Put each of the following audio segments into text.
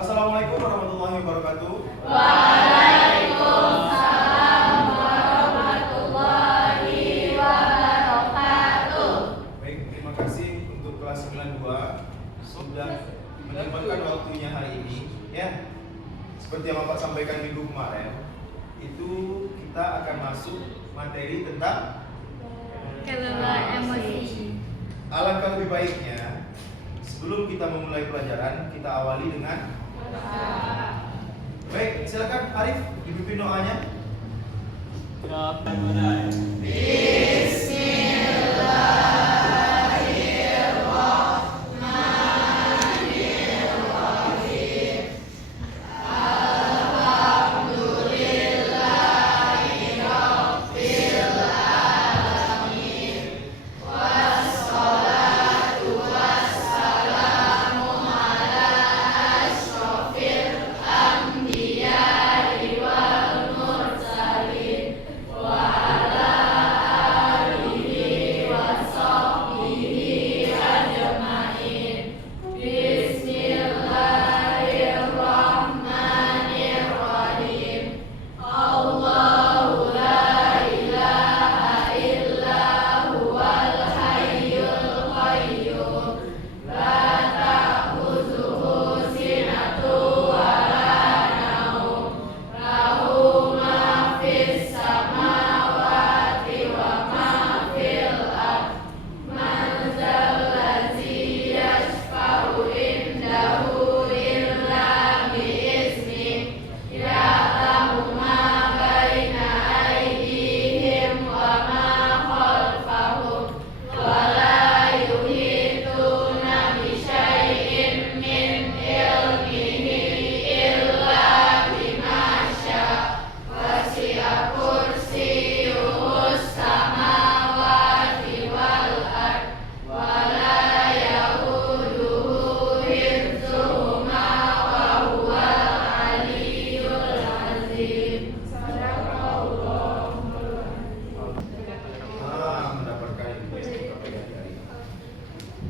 Assalamualaikum warahmatullahi wabarakatuh. Waalaikumsalam warahmatullahi wabarakatuh. Baik, terima kasih untuk kelas 92 sudah menyempatkan waktunya hari ini. Ya, seperti yang Bapak sampaikan minggu kemarin, itu kita akan masuk materi tentang Kelelahan emosi. Alangkah lebih baiknya sebelum kita memulai pelajaran, kita awali dengan baik, silakan Arif dipimpin doanya.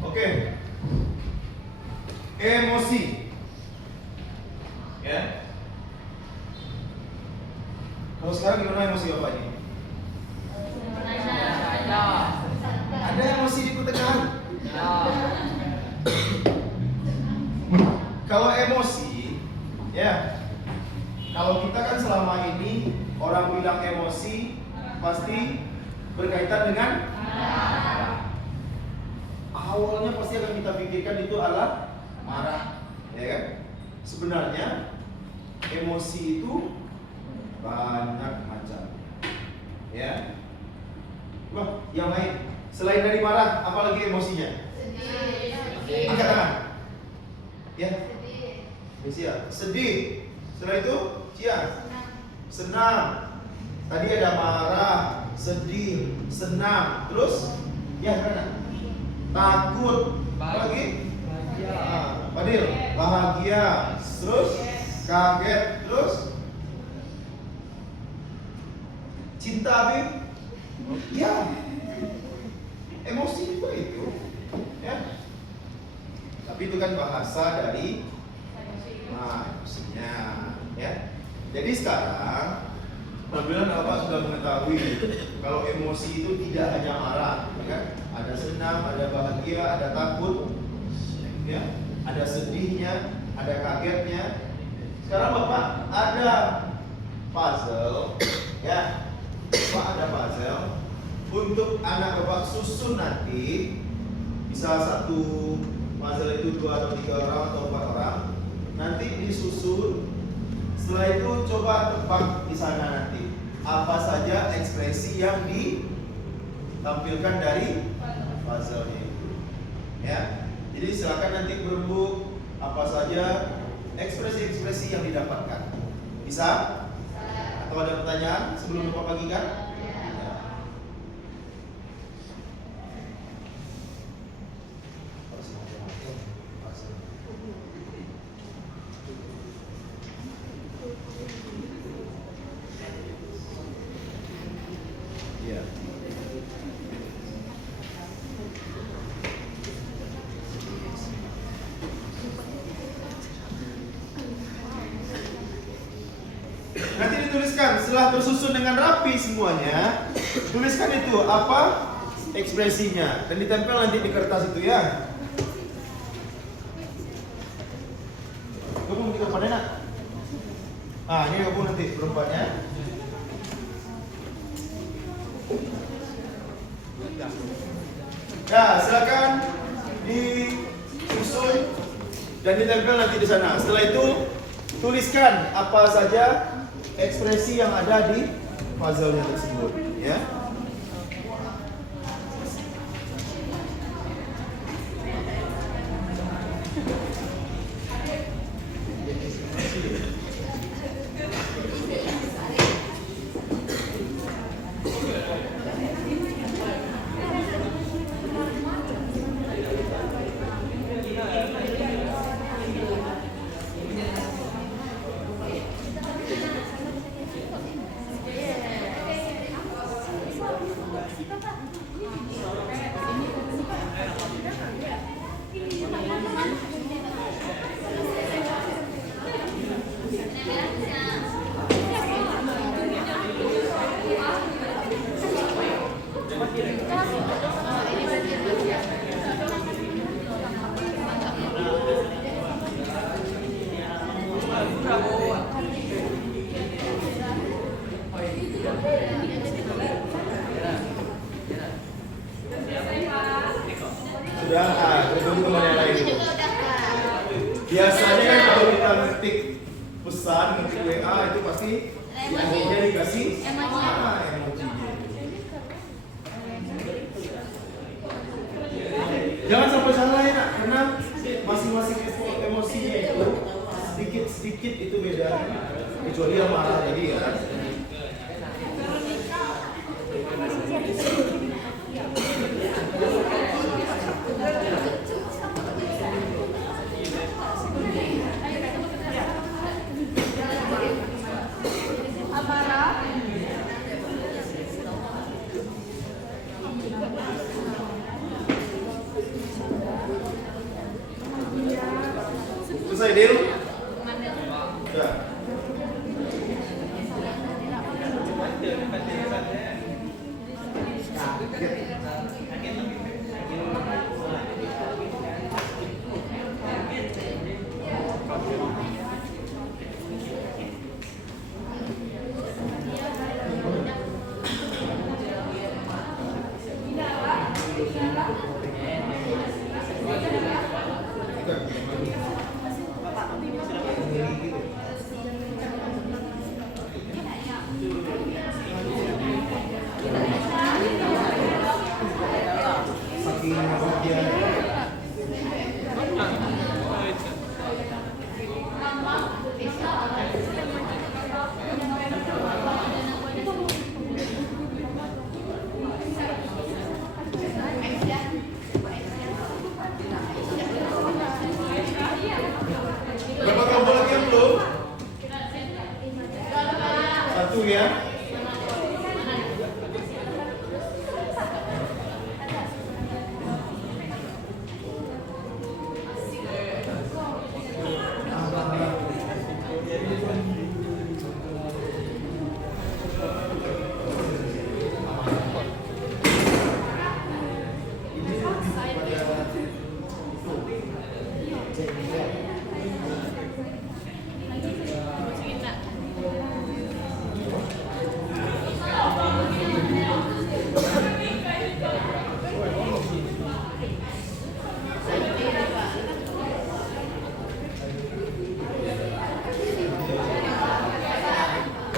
Oke. Emosi. Ya. Kalau sekarang gimana emosi Bapak ini? Ada emosi di pertengahan. Kalau emosi, ya. Kalau kita kan selama ini orang bilang emosi pasti berkaitan dengan awalnya pasti akan kita pikirkan itu adalah marah, ya kan? Sebenarnya emosi itu banyak macam, ya. Wah, yang lain selain dari marah, apalagi emosinya? Sedih. Angkat tangan. Ya. Sedih. Setelah itu, senang. Tadi ada marah, sedih, senang. Terus, ya mana? Takut, apa lagi? Fadil, bahagia, terus kaget, terus cinta, Bim. Ya, emosi juga itu, ya. Tapi itu kan bahasa dari emosinya, ya. Jadi sekarang apabila Bapak sudah mengetahui kalau emosi itu tidak hanya marah, ya kan? Ada senang, ada bahagia, ada takut, ya, ada sedihnya, ada kagetnya. Sekarang Bapak ada puzzle, ya, Bapak ada puzzle untuk anak Bapak susun nanti. Bisa satu puzzle itu 2 atau 3 orang atau 4 orang. Nanti disusun. Setelah itu coba tebak di sana nanti apa saja ekspresi yang ditampilkan dari puzzle-nya itu, ya. Jadi silakan nanti berembuk apa saja ekspresi-ekspresi yang didapatkan. Bisa? Atau ada pertanyaan sebelum Bapak bagikan? Ya. tuliskan setelah tersusun dengan rapi semuanya. Tuliskan itu apa ekspresinya dan ditempel nanti di kertas itu ya. Gabung kita pada nak. Ah, ini gabung nanti berempatnya. Ya, silakan disusun dan ditempel nanti di sana. Setelah itu tuliskan apa saja ekspresi yang ada di puzzle-nya tersebut, ya. Sudah, kita tunggu kembali yang lain dulu. Biasanya kan kalau kita ngetik pesan, ngetik WA itu pasti emojinya dikasih emojinya. Jangan sampai salah ya nak, karena masing-masing emosinya itu sedikit-sedikit itu beda. Kecuali yang marah jadi ya. Selesai deal? Sudah. Berapa kelompok lagi yang belum? Satu ya.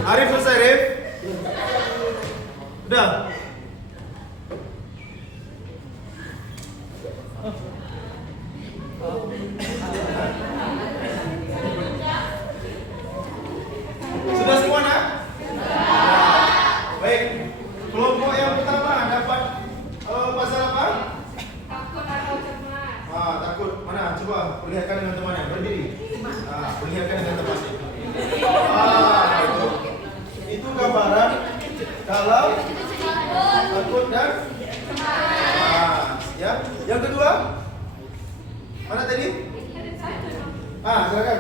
Arif selesai, Arif? Udah? Sudah semua nak? Baik. Kelompok yang pertama dapat pasal apa? Takut atau cemas. Takut. Mana? Coba perlihatkan dengan temannya. Berdiri. Perlihatkan dengan temannya. Itu gambaran kalau takut dan ya. Yang kedua mana tadi? Silakan.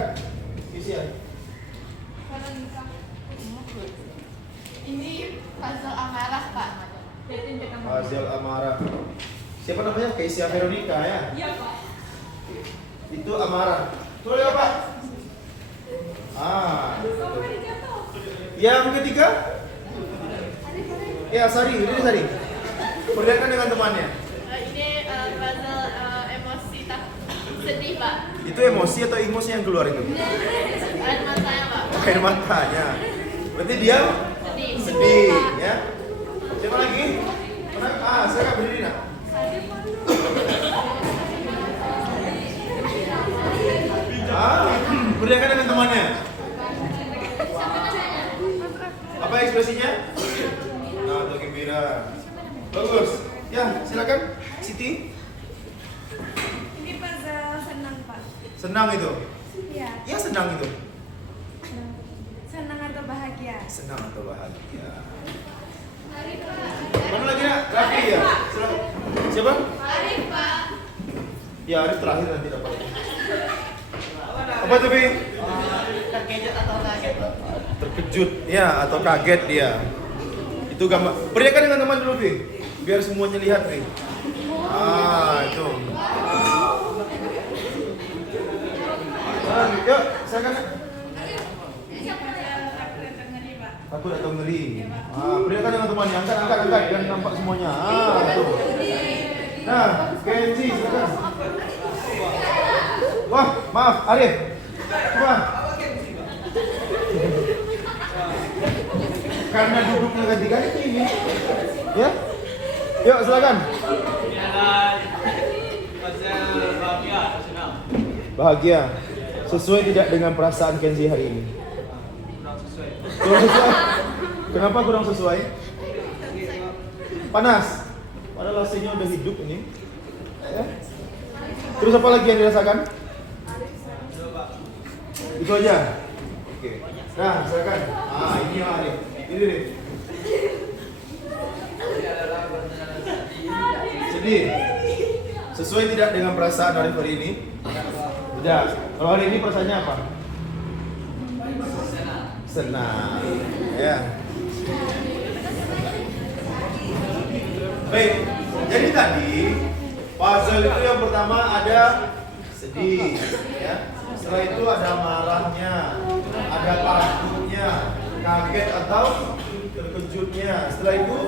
Isi ya. Ini puzzle amarah, Pak. Puzzle amarah. Siapa namanya? Keisha Veronica ya? Iya, Pak. Itu amarah. Tuh ya Pak. Sampai jatuh. Yang ketiga? Ya Sari, ini Sari. Perlihatkan dengan temannya. Ini puzzle emosi sedih, Pak. Itu emosi atau ingus yang keluar itu? Air matanya, Pak. Air matanya. Berarti dia Sedih. sedih, ya. Siapa lagi? Saya berdiri nak. Perlihatkan dengan temannya. Apa ekspresinya? Nah, atau gembira. Bagus. Ya, silakan, Siti. Ini puzzle senang, Pak. Senang itu. Iya. Ya, senang itu. Senang atau bahagia? Senang atau bahagia. Mana lagi nak? Raffi ya. Silakan. Siapa? Arif, Pak. Ya, Arif terakhir nanti dapat. Apa tuh, Bi? Terkejut atau kaget, Pak? Terkejut, ya, atau kaget dia. Itu gambar. Perlihatkan dengan teman dulu, Bi. Biar semuanya lihat, Bi. Itu. Yuk, silakan. Takut atau ngeri. Perlihatkan dengan temannya. Angkat, biar nampak semuanya. Itu. Nah, Kenji, silakan. Wah, maaf, Arif. Coba. Karena duduknya ganti-ganti ini. Ya? Yuk, silakan. Bahagia. Sesuai tidak dengan perasaan Kenzi hari ini? Kurang sesuai. Kenapa kurang sesuai? Panas. Padahal AC-nya udah hidup ini. Ya? Terus apa lagi yang dirasakan? Itu aja. Oke. Nah, silakan. Ini yang Arif. Ini deh. Sedih. Sesuai tidak dengan perasaan Arif hari ini? Tidak. Kalau hari ini perasaannya apa? Senang. Ya. Baik. Jadi tadi puzzle itu yang pertama ada sedih, ya. Setelah itu ada marahnya, ada takutnya, kaget atau terkejutnya. Setelah itu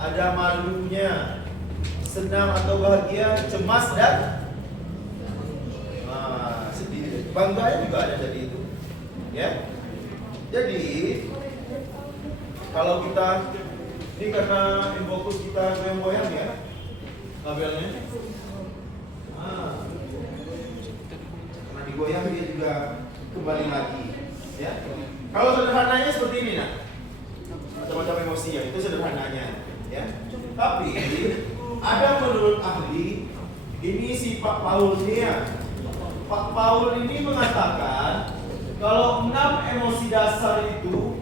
ada malunya, senang atau bahagia, cemas dan sedih. Bangganya juga ada tadi itu, ya. Jadi kalau kita ini karena fokus kita goyang-goyang ya labelnya. Karena digoyang dia juga kembali lagi, ya. Kalau sederhananya seperti ini nak, macam-macam emosi ya, itu sederhananya, ya. Tapi ada menurut ahli ini si Pak Paul ini ya. Pak Paul ini mengatakan kalau 6 emosi dasar itu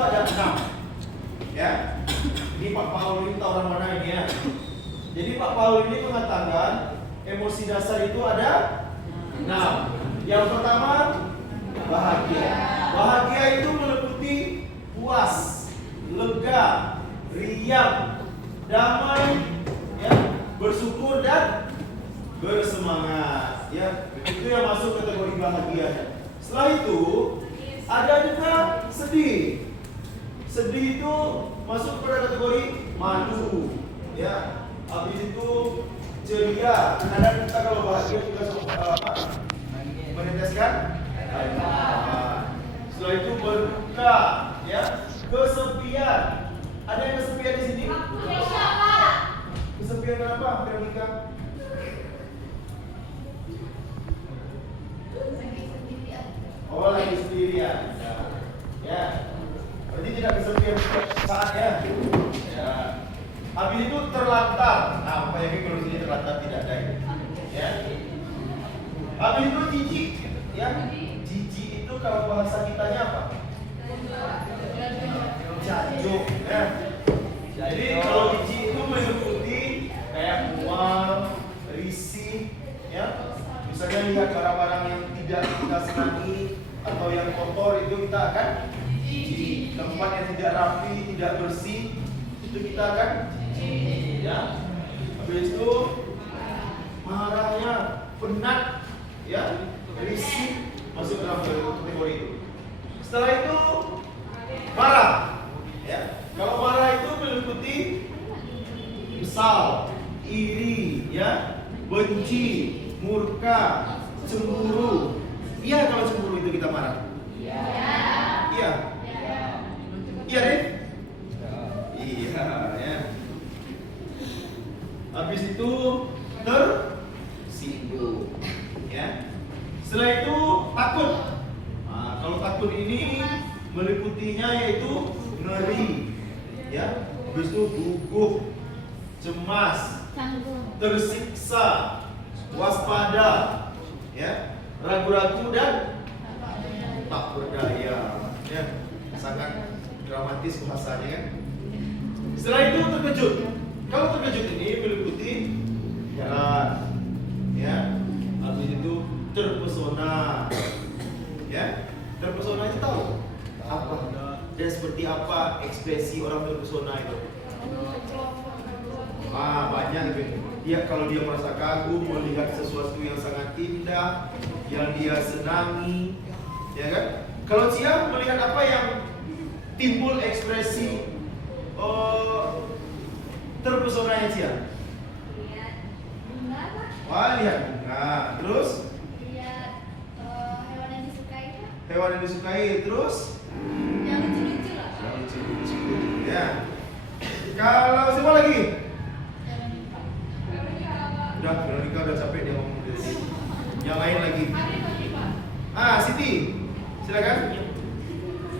ada 6, ya. Ini Pak Paul ini tahu orang mana ini ya. Jadi Pak Paul ini mengatakan emosi dasar itu ada 6. Yang pertama bahagia. Bahagia itu meliputi puas, lega, riang, damai, ya, bersyukur dan bersemangat, ya. Itu yang masuk kategori bahagia. Setelah itu ada juga sedih. Sedih itu masuk pada kategori malu, ya. Habis itu ceria. Kadang kita kalau bahagia juga meneteskan air mata. Setelah itu berduka, ya. Kesepian. Ada yang kesepian di sini? Kesepian kenapa, Veronica? Oh, lagi sendirian. Ya. Berarti tidak kesepian setiap saat ya. Ya. Habis itu terlantar. Nah, apa yang kalau sini terlantar tidak ada. Ya. Habis itu jijik, ya. Jijik itu kalau bahasa kitanya apa? Jajuk, ya. Jadi kalau jijik itu meliputi kayak mual, risih, ya. Misalnya lihat barang-barang yang tidak kita senangi atau yang kotor itu kita akan jijik. Tempat yang tidak rapi, tidak bersih itu kita akan jijik, ya. Habis itu marahnya, penat, ya, risih masuk dalam kategori itu. Setelah itu marah, ya. Kalau marah itu meliputi kesal, iri, ya, benci, murka, cemburu. Iya, kalau cemburu itu kita marah. Iya. Iya. Iya, Rif? Iya, ya. Habis itu tersinggung, ya. Setelah itu takut. Nah, kalau takut ini meliputinya yaitu ngeri, ya. Habis itu gugup, cemas, tersiksa, waspada, ya, ragu-ragu dan tak berdaya, ya. Sangat dramatis bahasanya, kan. Setelah itu terkejut. Kalau terkejut ini meliputi jalan, ya. Habis itu terpesona, ya. Terpesona itu tahu apa dan seperti apa ekspresi orang terpesona itu? Banyak. Dia kalau dia merasa kagum melihat sesuatu yang sangat indah, yang dia senangi, ya kan? Kalau Cia melihat apa yang timbul ekspresi terpesonanya Cia? Lihat bunga, Pak. Wah, lihat bunga. Terus Lihat hewan yang disukai, Pak. hewan yang disukai. Terus Yang lucu-lucu lah. yang lucu-lucu, ya. Kalau siapa lagi? Udah, Veronica udah capek dia ngomong dari sini. Yang lain lagi. Siti, silakan.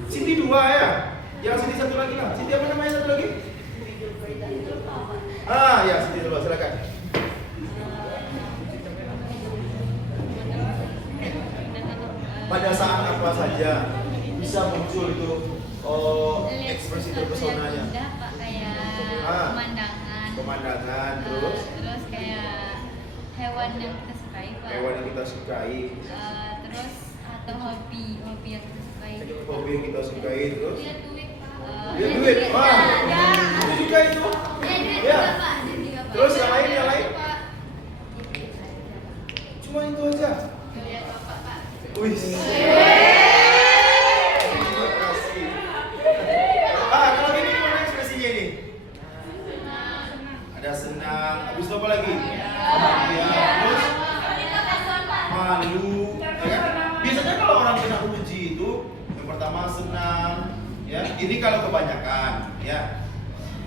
Siti 2 ya. Yang Siti satu lagi lah. Siti apa namanya satu lagi? Ya, Siti 2, silakan. Pada saat apa saja bisa muncul itu ekspresi terpesonanya? Udah Pak, kayak Pemandangan, terus terus kayak hewan yang kita sukai Pak. hewan yang kita sukai, Terus atau hobi yang kita sukai. hobi yang kita sukai, terus Lihat duit Pak. lihat duit. Wah, Ya. itu juga itu. Lihat duit Ya. juga Pak. Ada juga, Pak. Terus yang lain? Pak. Cuma itu aja. Lihat Bapak Pak. Wih. Terima kasih. Kalau gini gimana ekspresinya ini? Ada senang, habis itu apa lagi? Bahagia, terus malu, ya kan? Biasanya kalau orang kena uji itu yang pertama senang, ya. Ini kalau kebanyakan, ya.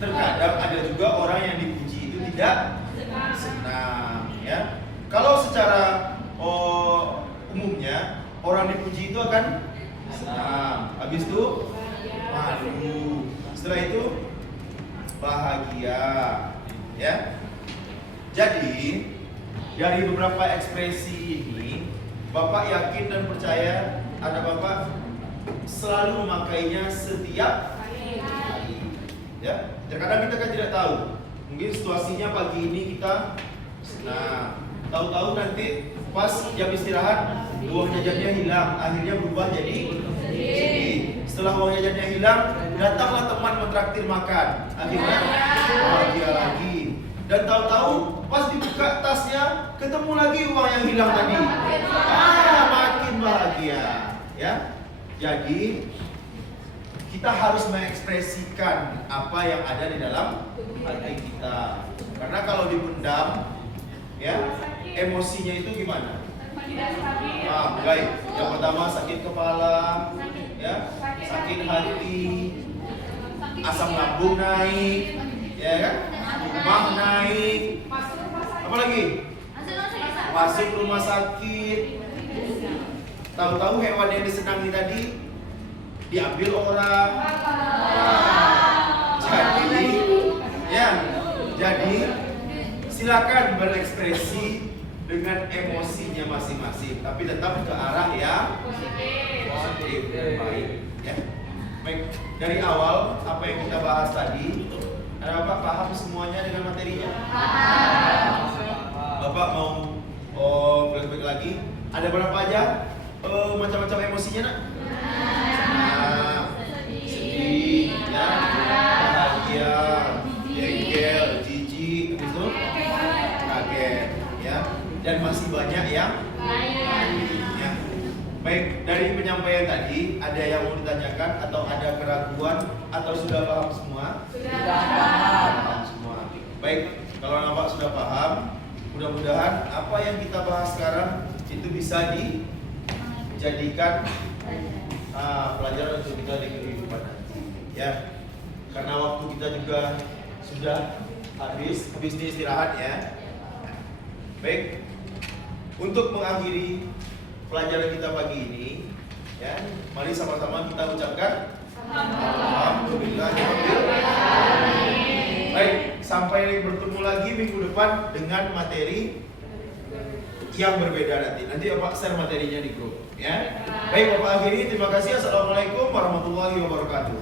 Terkadang ada juga orang yang dipuji itu tidak senang, ya. Kalau secara umumnya orang dipuji itu akan senang, habis itu malu, setelah itu bahagia, ya. Jadi dari beberapa ekspresi ini, Bapak yakin dan percaya ada Bapak selalu memakainya setiap hari, ya. Terkadang kita kan tidak tahu, mungkin situasinya pagi ini kita senang, tahu-tahu nanti pas jam istirahat uang jajannya hilang, akhirnya berubah jadi sedih. Setelah uang jajannya hilang, datanglah teman mentraktir makan, akhirnya bahagia lagi. Dan tahu-tahu pas dibuka tasnya ketemu lagi uang yang hilang tadi, makin bahagia, ya. Jadi kita harus mengekspresikan apa yang ada di dalam hati kita. Karena kalau dipendam, ya, emosinya itu gimana? Mulai yang pertama sakit kepala, ya, sakit hati, asam lambung naik, ya kan? Mah naik, apa lagi? Masuk rumah sakit. Tahu-tahu hewan yang disenangi tadi diambil orang. Jadi silakan berekspresi dengan emosinya masing-masing, tapi tetap ke arah yang positif dan baik, ya. Baik, dari awal apa yang kita bahas tadi, ada Bapak paham semuanya dengan materinya? Bapak mau flashback lagi Ada berapa aja macam-macam emosinya nak? Senang, sedih, ya, bahagia, jengkel, jijik, habis itu kaget, ya. Dan masih banyak yang lainnya. Baik, dari penyampaian tadi ada yang mau ditanyakan atau ada keraguan atau sudah paham semua? Sudah paham semua. Baik, kalau nampak sudah paham, mudah-mudahan apa yang kita bahas sekarang itu bisa dijadikan pelajaran untuk kita di kehidupan nanti, ya. Karena waktu kita juga sudah habis ini istirahat ya. Baik, untuk mengakhiri pelajaran kita pagi ini, ya, mari sama-sama kita ucapkan alhamdulillah. Baik, sampai bertemu lagi minggu depan dengan materi yang berbeda nanti. Nanti Bapak share materinya di grup, ya. Baik, Bapak akhiri. Terima kasih. Assalamualaikum warahmatullahi wabarakatuh.